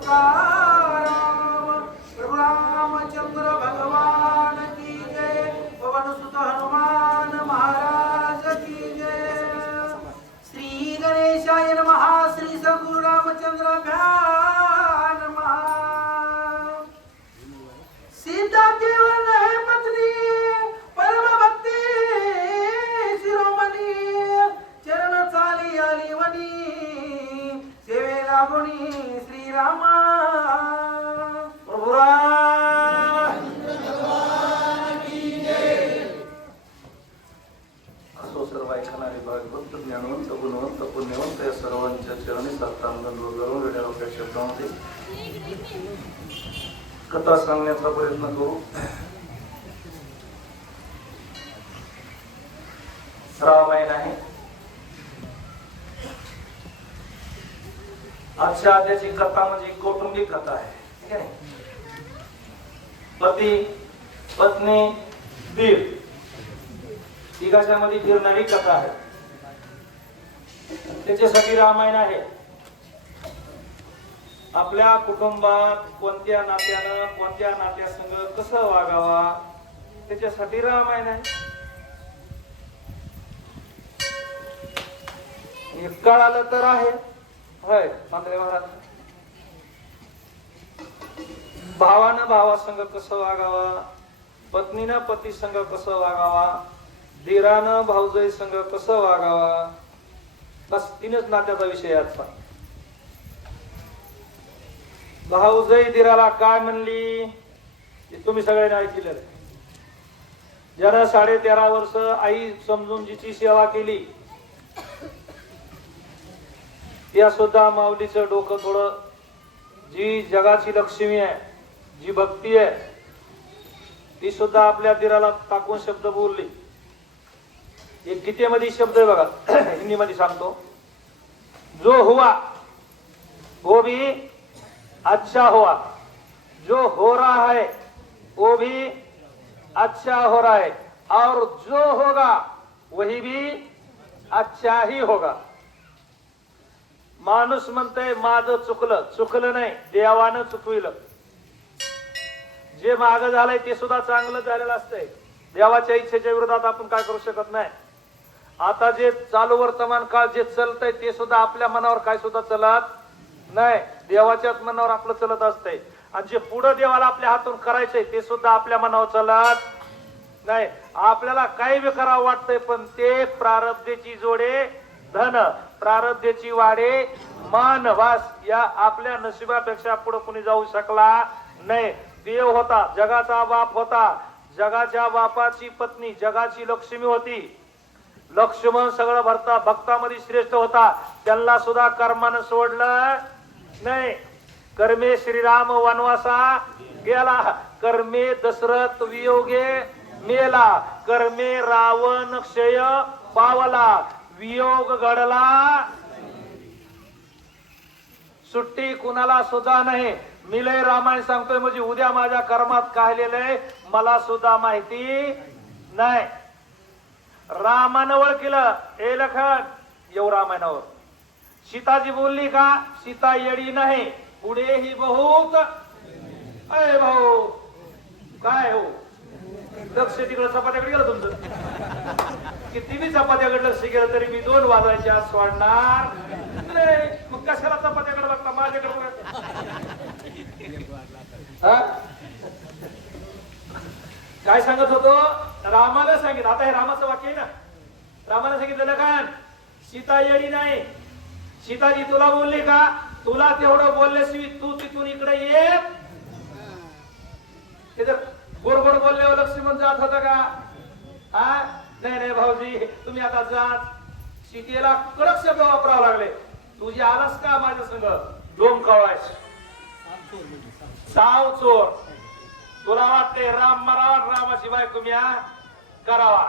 까 कथा सांगण्याचा प्रयत्न करू. रामायण आहे. आजच्या आद्याची कथा म्हणजे कौटुंबिक कथा आहे. ठीक आहे पती पत्नी दीर. तिघाच्यामध्ये फिरणारी कथा आहे. त्याच्यासाठी रामायण आहे. आपल्या कुटुंबात कोणत्या नात्यानं कोणत्या नात्यासंग कसं वागावा? त्याच्यासाठी रामायण आहे हे कळालं तर आहे. होय मांद्रे महाराज. भावानं भावासंग कसं वागावा? पत्नीनं पती संग कसं वागावा? धीरानं भाऊजई संग कसं वागावा? बस तीनच नात्याचा विषय आजचा. भाऊजई धीराला काय म्हणली? हे तुम्ही सगळ्यांनी ऐकलेलं आहे. ज्यानं साडे तेरा वर्ष आई समजून जिची सेवा केली. त्या सुद्धा माऊलीचं डोकं थोडं जी जगाची लक्ष्मी आहे जी भक्ती आहे ती सुद्धा आपल्या दिराला टाकून शब्द बोलली. एक गीतेमध्ये शब्द आहे बघा. हिंदीमध्ये सांगतो. जो हुआ वो भी अच्छा हुआ। जो हो रहा है वो भी अच्छा हो रहा है। और जो होगा वही भी अच्छा ही होगा। माणूस म्हणतंय माझं चुकलं. चुकलं नाही देवानं चुकविलं. जे माग झालंय ते सुद्धा चांगलं झालेलं असतंय. देवाच्या इच्छेच्या विरोधात आपण काय करू शकत नाही. आता जे चालू वर्तमान काळ जे चलतंय ते सुद्धा आपल्या मनावर काय सुद्धा चलत नाही देवाच्याच मनावर आपलं चलत असतंय. आणि जे पुढं देवाला आपल्या हातून करायचंय ते सुद्धा आपल्या मनावर चलत नाही. आपल्याला काही बी करावं वाटतंय पण ते प्रारब्धेची जोडे धन प्रारब्धेची वाडे मान वास या आपल्या नशिबापेक्षा पुढे कुणी जाऊ शकला नाही. देव होता जगाचा बाप होता. जगाच्या बापाची पत्नी जगाची लक्ष्मी होती. लक्ष्मण सगळं भरता भक्तामध्ये श्रेष्ठ होता. त्यांना सुद्धा कर्मानं सोडलं. नाही कर्मे श्रीराम वनवासा गेला. कर्मे दशरथ वियोगे मेला. कर्मे रावण क्षय पावला. वियोग घडला. सुट्टी कुणाला सुद्धा नाही. मिलय रामायण सांगतोय म्हणजे उद्या माझ्या कर्मात काय लिहिलंय मला सुद्धा माहिती नाही. रामानं ओळखिलं. हे लखन येऊ रामायणावर. सीताजी बोलली का? सीता येडी नाही पुढे ही बहुत. अय भाऊ काय हो? लक्ष तिकडं चपात्याकडे गेलं तुमचं किती मी चपात्याकडे लक्ष गेलं तरी मी दोन वाजवायचे आज सोडणार मग कशाला चपात्याकडे बघता माझ्याकडे काय सांगत होतो? रामाला सांगितलं. आता हे रामाचं वाक्य आहे ना. रामाला सांगितलं काय? सीता येडी नाही सीताजी तुला बोलली का? तुला तेवढं बोलल्याशिवाय तू तिथून इकडे ये. बरोबर बोलले लक्ष्मण जात होता का? हा? नाही नाही भाऊजी तुम्ही आता जात सीतेला कडक शब्द वापरावे लागले. तुझी आलास का माझ्या संग? डोम कवळायस साव चोर. तुला वाटते राम मरावा रामाशिवाय कुम्या करावा.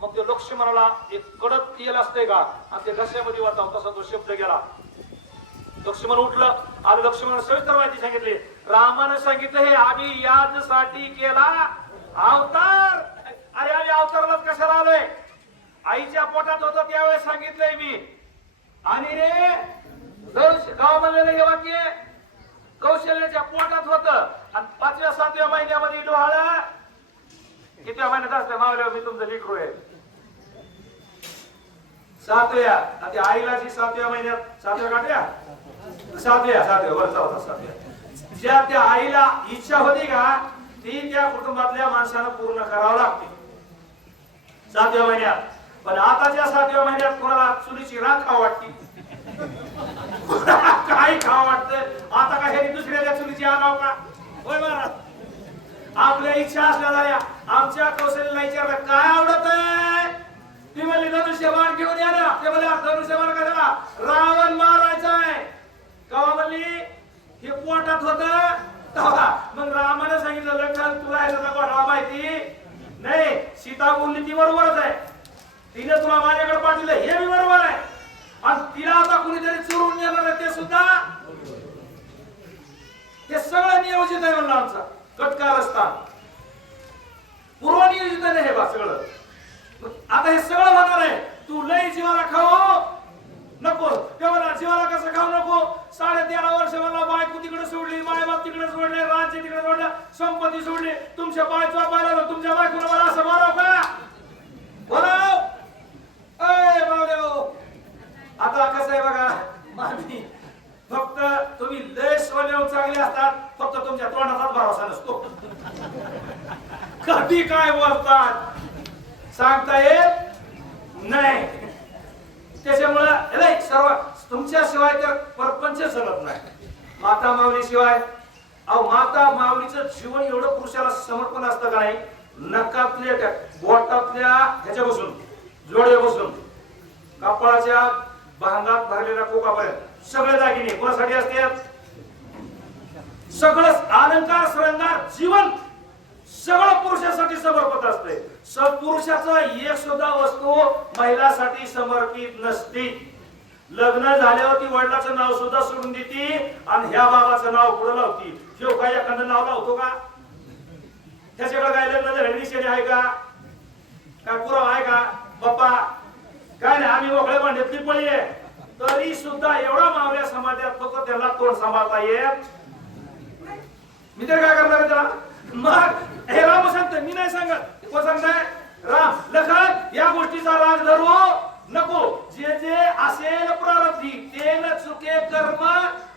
मग ते लक्ष्मणाला एक कडक तेल असते का? आणि ते घशामध्ये वाचाव तसा तो शब्द गेला. लक्ष्मण उठलं. आणि लक्ष्मण सविस्तर माहिती सांगितली. रामानं सांगितलं हे आम्ही याजसाठी केला अवतार. अरे आम्ही अवतारालाच कशाला आलोय? आईच्या पोटात होत त्यावेळेस सांगितलंय मी. आणि रे गाव म्हणलेलं हे वाक्य. कौशल्याच्या पोटात होत. महिन्यात मी तुमचं लिकरू आहे. सातव्या आता आईला जी सातव्या महिन्यात सातव्या काढल्या सातव्या सातव्या वरचा होता सातव्या. ज्या त्या आईला इच्छा होती का ती त्या कुटुंबातल्या माणसानं पूर्ण करावं लागते. सातव्या महिन्यात. पण आताच्या सातव्या महिन्यात कोणाला चुलीची राख खाव वाटते? काय खाव वाटतं. आता काय हे दुसऱ्याच्या चुलीची आणाव का? होय महाराज. आपल्या इच्छा असल्या आमच्या कौशल्य विचारलं काय आवडत आहे? ती म्हणली धनुष्यबाण घेऊन या ना. ते म्हणले धनुष्यबाण कशाला रावण मारायचा आहे. कवा म्हणली? हे पोटात होत. मग रामाने सांगितलं लक्षात तुला आहे त्याचा माहिती नाही सीता बोलली ती बरोबरच आहे. तिने तुला माझ्याकडे पाठवलं हे मी बरोबर आहे. आणि तिला आता कुणीतरी चोरून येणार ते सुद्धा? ते सगळं नियोजित आहे म्हणलं आमचा. कटका रस्ता पूर्वनियोजित आहे हे बा सगळं. आता हे सगळं होणार आहे. तू लय जीवाला खाऊ हो? नको. तेव्हा जीवाला कसं खाऊ नको? साडे तेरा वर्ष मला बायको तिकडे सोडली मायबाप तिकडे सोडले राज्य तिकडे सोडलं संपत्ती सोडली. तुमच्या बायचा पाहिलं तुमच्या बायकोनं मला असं माराव का? बोलाव? अय बावदेव आता कसं आहे बघा मामी फक्त तुम्ही लय सोन्यावर चांगले असतात फक्त तुमच्या तोंडाचाच भरोसा नसतो. कधी काय बोलतात? सांगता येत नाही. त्याच्यामुळं नाही, सर्व तुमच्या शिवाय तर परपंच चालत नाही. माता माऊली शिवाय अहो माता माऊलीचं जीवन एवढं पुरुषाला समर्पण असतं का नाही? नकातल्या त्या बोटातल्या ह्याच्या बसून जोड्या बसून कपाळाच्या भांगात भरलेल्या कोकापर्यंत सगळे दागिने कोणासाठी असतात? सगळं अलंकार श्रंगार जीवन सगळं पुरुषासाठी समर्पित असते. सपुरुषाचा एक सुद्धा वस्तू महिलासाठी समर्पित नसते. लग्न झाल्यावर ती वडिलाचं नाव सुद्धा सोडून देते आणि ह्या बाबाचं नाव पुढे लावती. जो काय एखादं नाव लावतो का? त्याच्याकडे काय लग्न झालं? आहे का? काय पुरावा आहे का? बाप्पा काय नाही आम्ही मोकळे भांड्यातली पळी आहे. तरी सुद्धा एवढा मावल्या समाजात फक्त त्याला तोंड सांभाळता येत. मी तर काय करणार त्याला? मग हे राम सांगतोय मी नाही सांगत. कोण सांगताय? राम. लखन या गोष्टीचा राग धरू. नको. जे जे असेल प्रारब्धी ते न चुके कर्म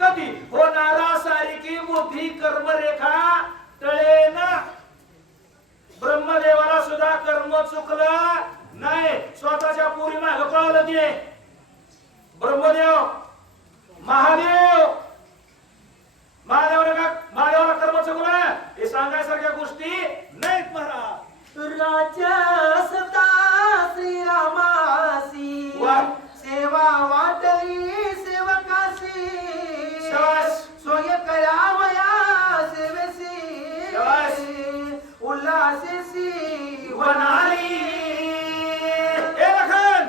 कधी? होणारा सारिकी बुद्धी कर्म रेखा टळे ना ब्रह्मदेवाला सुद्धा कर्म चुकलं नाही. स्वतःच्या पुरी माग पळवलं ते ब्रह्मदेव महादेव! महादेवाला महादेवाला कर्म चुकलं हे सांगायसारख्या गोष्टी नाहीत महाराज. राजा श्रीरामासी. सेवा वाटली सेवकासी शाबास. सोय करावया सेवेसी. उल्हासेसी वनाली. ए लखन.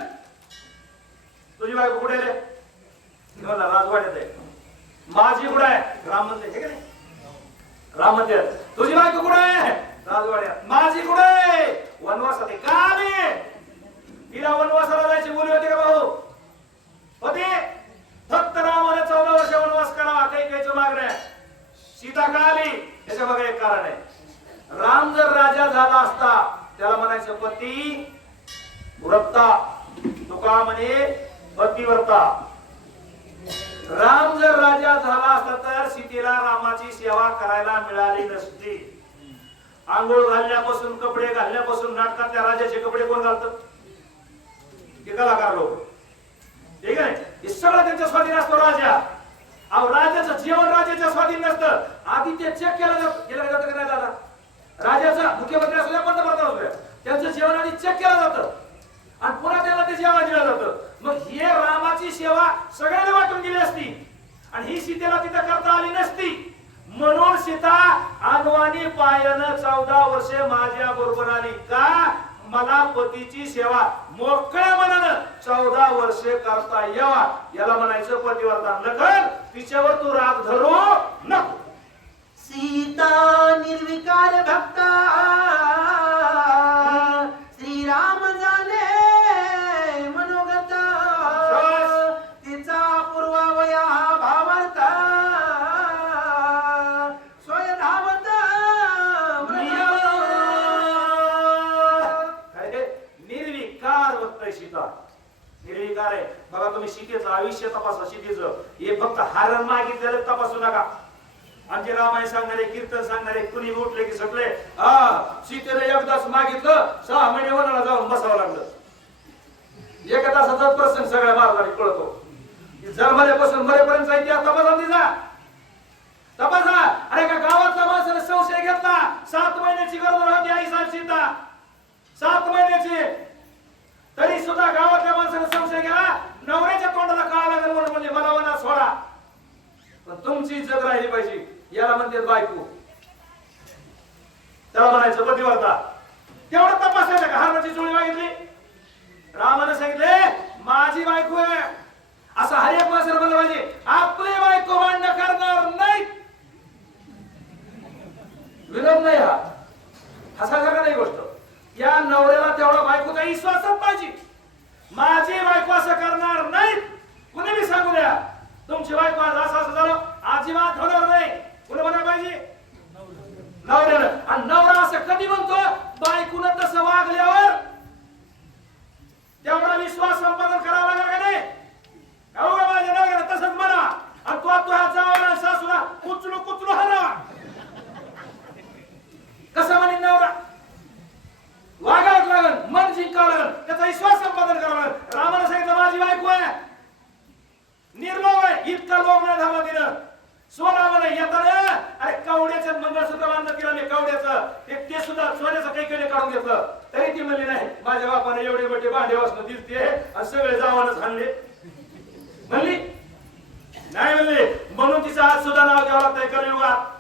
तुझी बायको कुठे रे राजवाड्यात आहे. माझी कुठं आहे? राम मंदिर हे नाही राम मंदिर. तुझी बायको कुठं आहे? राजवाड्यात. माझी कुठं आहे? वनवासात आहे. का आली तिला वनवासाला जायची बोली होती का भाऊ? होते? फक्त रामाने चौदा वर्ष वनवास करावा काही काहीच मागणं सीता का आली? याच्या मागे एक कारण आहे. राम जर राजा झाला असता त्याला म्हणायचं पती व्रता तुका म्हणे? पतिव्रता राम जर राजा झाला असता तर सीतेला रामाची सेवा करायला मिळाली नसती. आंघोळ घालण्यापासून कपडे घालण्यापासून नाटकातल्या राजाचे कपडे कोण घालत? ते कलाकार लोक. ठीक आहे हे सगळं त्यांच्या स्वाधीन असतो राजा. अहो राजाचं जीवन राजाच्या स्वाधीन नसतं. आधी ते चेक केलं जात. केलं जातं का नाही दादा? राजाचा मुख्यमंत्री असू द्या पंतप्रधान असू द्या. त्यांचं जेवण आधी चेक केलं जातं. आणि पुन्हा त्याला ते जेवण दिलं जातं. मग हे रामाची सेवा सगळ्यांना वाटून गेली असती. आणि ही सीतेला तिथं करता आली नसती. म्हणून सीता अनवानी पायानं चौदा वर्षे माझ्या बरोबर आली का? मला पतीची सेवा मोकळ्या मनानं चौदा वर्षे करता यावा. याला म्हणायचं पतिवर्तन लखन तिच्यावर तू राग धरू नको. सीता निर्विकार भक्ता. श्रीराम तुम्ही सीतेचं आयुष्य तपासा सीतेचं हे फक्त हरण मागितलेलं तपासू नका. आमचे रामायण सांगणारे कीर्तन सांगणारे कुणी उठले की सगळे हा सीतेने एकदाच मागितलं सहा महिने वनाला जाऊन बसावं लागलं. एका तासाचा प्रसंग सगळ्या महाराजांनी कळतो. जन्मल्यापासून मरेपर्यंत इतिहास तपासा तिचा. तपासा. अरे का गावातल्या माणसाने संशय घेतला. सात महिन्याची गरज होती आई सात सीता सात महिन्याची. तरी सुद्धा गावातल्या माणसाने संशय गेला नवऱ्याच्या तोंडाला काळा लागेल म्हणून म्हणजे मला वनात सोडा. पण तुमची इज्जत राहिली पाहिजे याला म्हणते बायको. त्याला म्हणायचं पतिवर्ता तेवढं तपासायचं का? हरणाची चोळी मागितली. रामाने सांगितले माझी बायको आहे. असं हर एक माणसाला म्हणलं पाहिजे आपली बायको मांडणं करणार नाही. विरोध नाही हा. हसासारखा नाही गोष्ट? या नवऱ्याला तेवढा बायकोचा विश्वासच पाहिजे. माझी बायको असं करणार नाही कुणी बी सांगू द्या. तुमची बायको आज असं असं झालं अजिबात होणार नाही कुणी म्हणायला पाहिजे नवऱ्यानं आणि नवरा असं कधी म्हणतो बायकोनं तसं वागल्यावर तेवढा विश्वास संपादन करावा लागेल का नाही अहो माझ्या नवऱ्यानं तसंच म्हणा आणि तो तुझ्या जावाला सासूला कुचलू कुचलू हरा कसं म्हणे नवरा वागावं लागल मन जिंकावं लागल त्याचा विश्वास संपादन करावा लागल रामानं सांगितलं माझी बायको आहे निर्लोभ आहे इतका लोभ नाही धरला तिनं सोना म्हणे येताना अरे कवड्याचं मंगळसूत्र बांधलं तिला मी कवड्याचं ते सुद्धा सोन्याचं काही कडे काढून घेतलं तरी ती म्हणली नाही माझ्या बापाने एवढे मोठे भांडे वाचणं दिसते आणि सगळे जावानच हाणले म्हणली नाही म्हणले म्हणून तिचं आज सुद्धा नाव घ्यावं लागतंय कलयुगात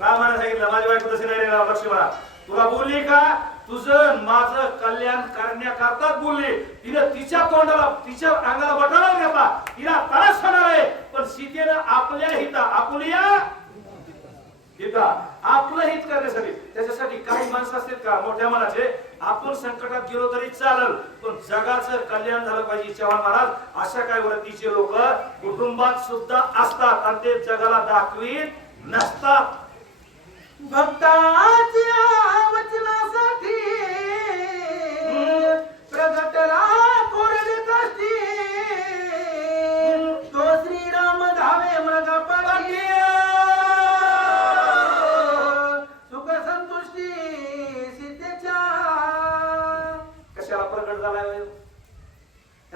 रामाने सांगितलं माझ्या बायको तसे नाही रे राव, लक्ष्मणा तुला बोलली का? तुझं माझं कल्याण करण्याकरताच बोलली. तिने तिच्या तोंडाला तिच्या अंगाला बटाला घेतला तिला त्रास होणार आहे. पण सीतेनं आपल्या हिता आपल्या हिता आपलं हित करण्यासाठी. त्याच्यासाठी काही माणसं असतील का? मोठ्या मनाचे. आपण संकटात गेलो तरी चालल पण जगाचं कल्याण झालं पाहिजे चव्हाण महाराज अशा काही वृत्तीचे लोक कुटुंबात सुद्धा असतात आणि ते जगाला दाखवीत नसतात. भक्ताच्या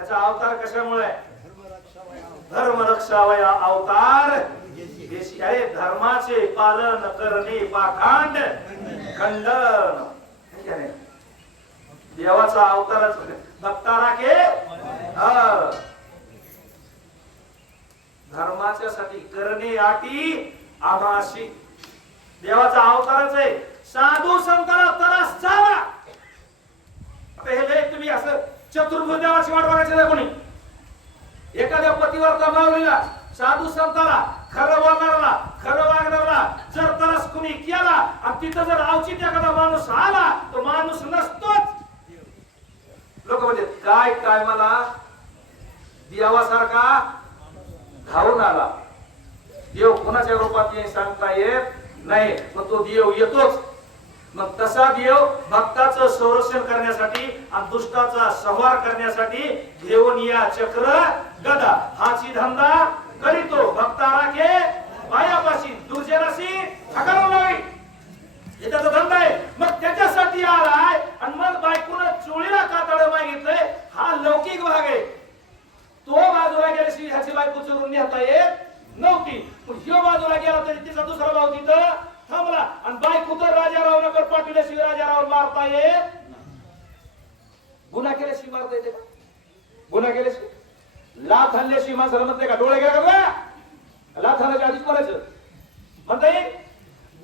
त्याचा अवतार कशामुळे? धर्म रक्षावया अवतार धर्माचे पालन करणे पाखांड. खंडन. देवाचा अवतारच भक्ता राखे. धर्माच्या साठी करणे आटी आभाशी देवाचा अवतारच आहे. साधू संताला त्रास जावा आता हे लय तुम्ही असं चतुर्भुज देवाची वाट बघायची नाही कोणी? एखाद्या पतीवर माऊलीला साधू संताला खरं वागणारा खरं वागणारा जर त्रास कुणी केला आणि तिथं जर अवचित एखादा माणूस आला तो माणूस नसतोच. लोक म्हणजे काय काय मला देवासारखा धावून आला. देव कोणाच्या रूपात येईल सांगता येत नाही मग तो देव येतोच. मग तसा देव भक्ताचं संरक्षण करण्यासाठी आणि दुष्टाचा संहार करण्यासाठी घेऊन या चक्र गदा. हाची धंदा करीतो. भक्ता राखे पायापाशी दुर्जनाशी हकारून लावी हे त्याचा धंदा आहे मग त्याच्यासाठी आलाय आणि मग बायकोन चोळीला कातड मागितलंय हा लौकिक भाग आहे तो बाजूला गेल्याशी ह्याची बायको चोरून नेता येत नव्हती पण ह्यो बाजूला गेला तरी तिचा दुसरा भाव तिथं थांबला आणि बायको तर राजाराव नगर पाठवल्याशिवाय राजाराव मारता येत गुन्हा केल्याशिवाय मारता येते का गुन्हा केल्याशिवाय लाथ हल्ल्याशिवाय माणसाला म्हणते का डोळे गेला का लाथ हल्ल्याच्या आधीच म्हणायचं म्हणता येईल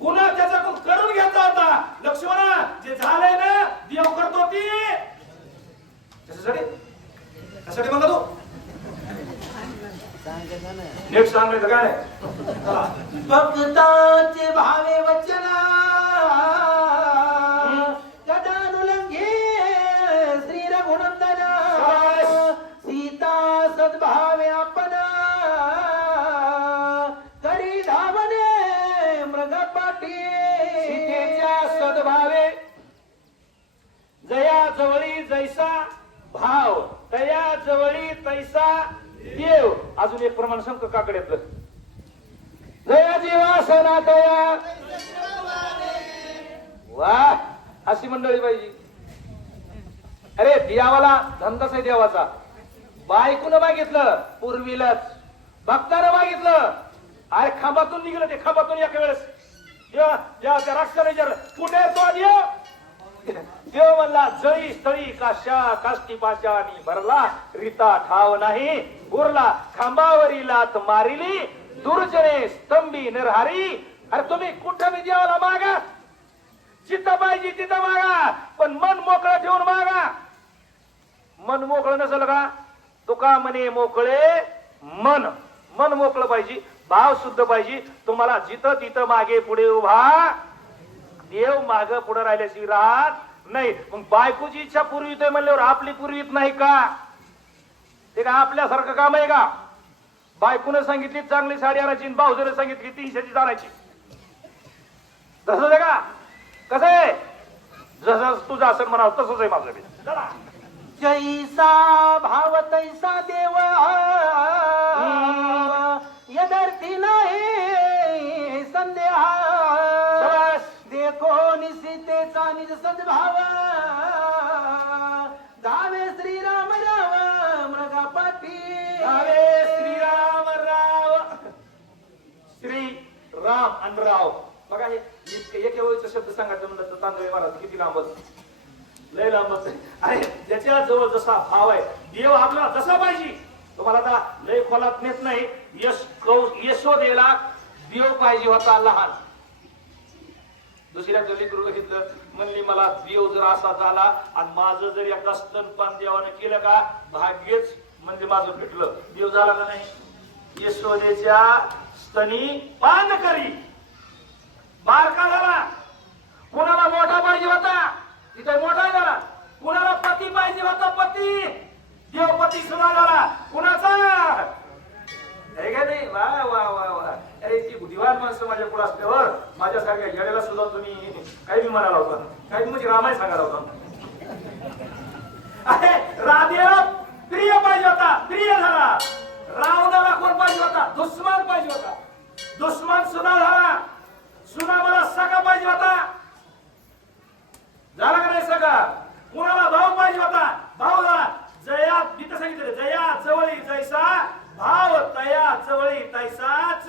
गुन्हा त्याच्याकडून करून घ्यायचा होता लक्ष्मणा जे झालंय ना देव करतो ती कशासाठी? कशासाठी म्हणला तू? नीट सांगायचं काय नाही. भक्ताचे भावे वचना. सद्भावे जया जवळी जैसा. भाव तया जवळी तैसा अजून एक प्रमाण सांग काकड्यातलं. जीवा सना दया वा अशी मंडळी पाहिजे अरे देवाला धंदाच आहे देवाचा. बायकून मागितलं पूर्वीलाच. भक्तानं मागितलं. अरे खांबातून निघलं ते खांबातून एका वेळेस. देवा त्या राक्षसाने विचारलं कुठे येतो तो देव देव म्हणला जळी स्थळी काशा काष्टी पाशानी भरला रिता ठाव नाही. उरला खांबावरी लात मारिली दुर्जने स्तंभी नरहारी. अरे तुम्ही कुठं बी देवाला मागा? जिथं पाहिजे तिथं मागा पण मन मोकळं ठेवून मागा. मन मोकळं नसेल का? तुका म्हणे मोकळे मन. मन मोकळं पाहिजे भाव शुद्ध पाहिजे. तुम्हाला जिथं तिथं मागे पुढे उभा देव माग पुढे राहिल्याशिवाय राहत नाही मग बायकोची इच्छा पूर्वीत म्हणल्यावर आपली पूर्वीत नाही का? ते का आपल्यासारखं काम आहे का? बायकोनं सांगितली चांगली साडी आणायची आणि भाऊजने सांगितली तीनशेची आणायची. तसंच आहे का? कसं आहे? जसं तुझं असं म्हणावं तसंच आहे माझं बी. चला. जैसा भाव तैसा देव यदर्थी नाही संदेह. कोणी सीतेचा निज सद्भाव? धावे श्रीराम राव मृगा पाठी हरे श्रीराम राव. श्री राम आणि राव. बघा हे एका वेळेचा शब्द सांगायचं म्हणलं तर तांदळे महाराज किती लांबच. लय लांबच. अरे ज्याच्या जवळ जसा भाव आहे देव आपला जसा पाहिजे. तुम्हाला आता लय खोलात नेत नाही. यश कौ यशोदेला देव पाहिजे होता लहान. दुसऱ्याचं लेकरू घेतलं म्हणली मला देव जर असा झाला आणि माझं जर एकदा स्तनपान देवानं केलं का भाग्यच म्हणजे माझं भेटलं. देव झाला का नाही? यशोदेच्या स्तनी पान करी. बारका झाला. कुणाला मोठा पाहिजे होता? तिथे मोठा झाला. कुणाला पती पाहिजे होता? पती. देव पती सुद्धा झाला. कुणाचा? माझ्यासारख्या येड्याला सुद्धा तुम्ही काही म्हणाला होता काही म्हणजे रामाय सांगायला होता अरे राधेला प्रिय पाहिजे होता. प्रिय झाला. रावणाला कोण पाहिजे होता? दुश्मन पाहिजे होता. दुश्मन सुना झाला. सुना मला सगा पाहिजे होता. झाला का नाही सगा कुणाला भाव पाहिजे होता? भाव झाला. जया तिथं सांगितलं. जया जवळी जैसा भाव तया जवळी तैसाच.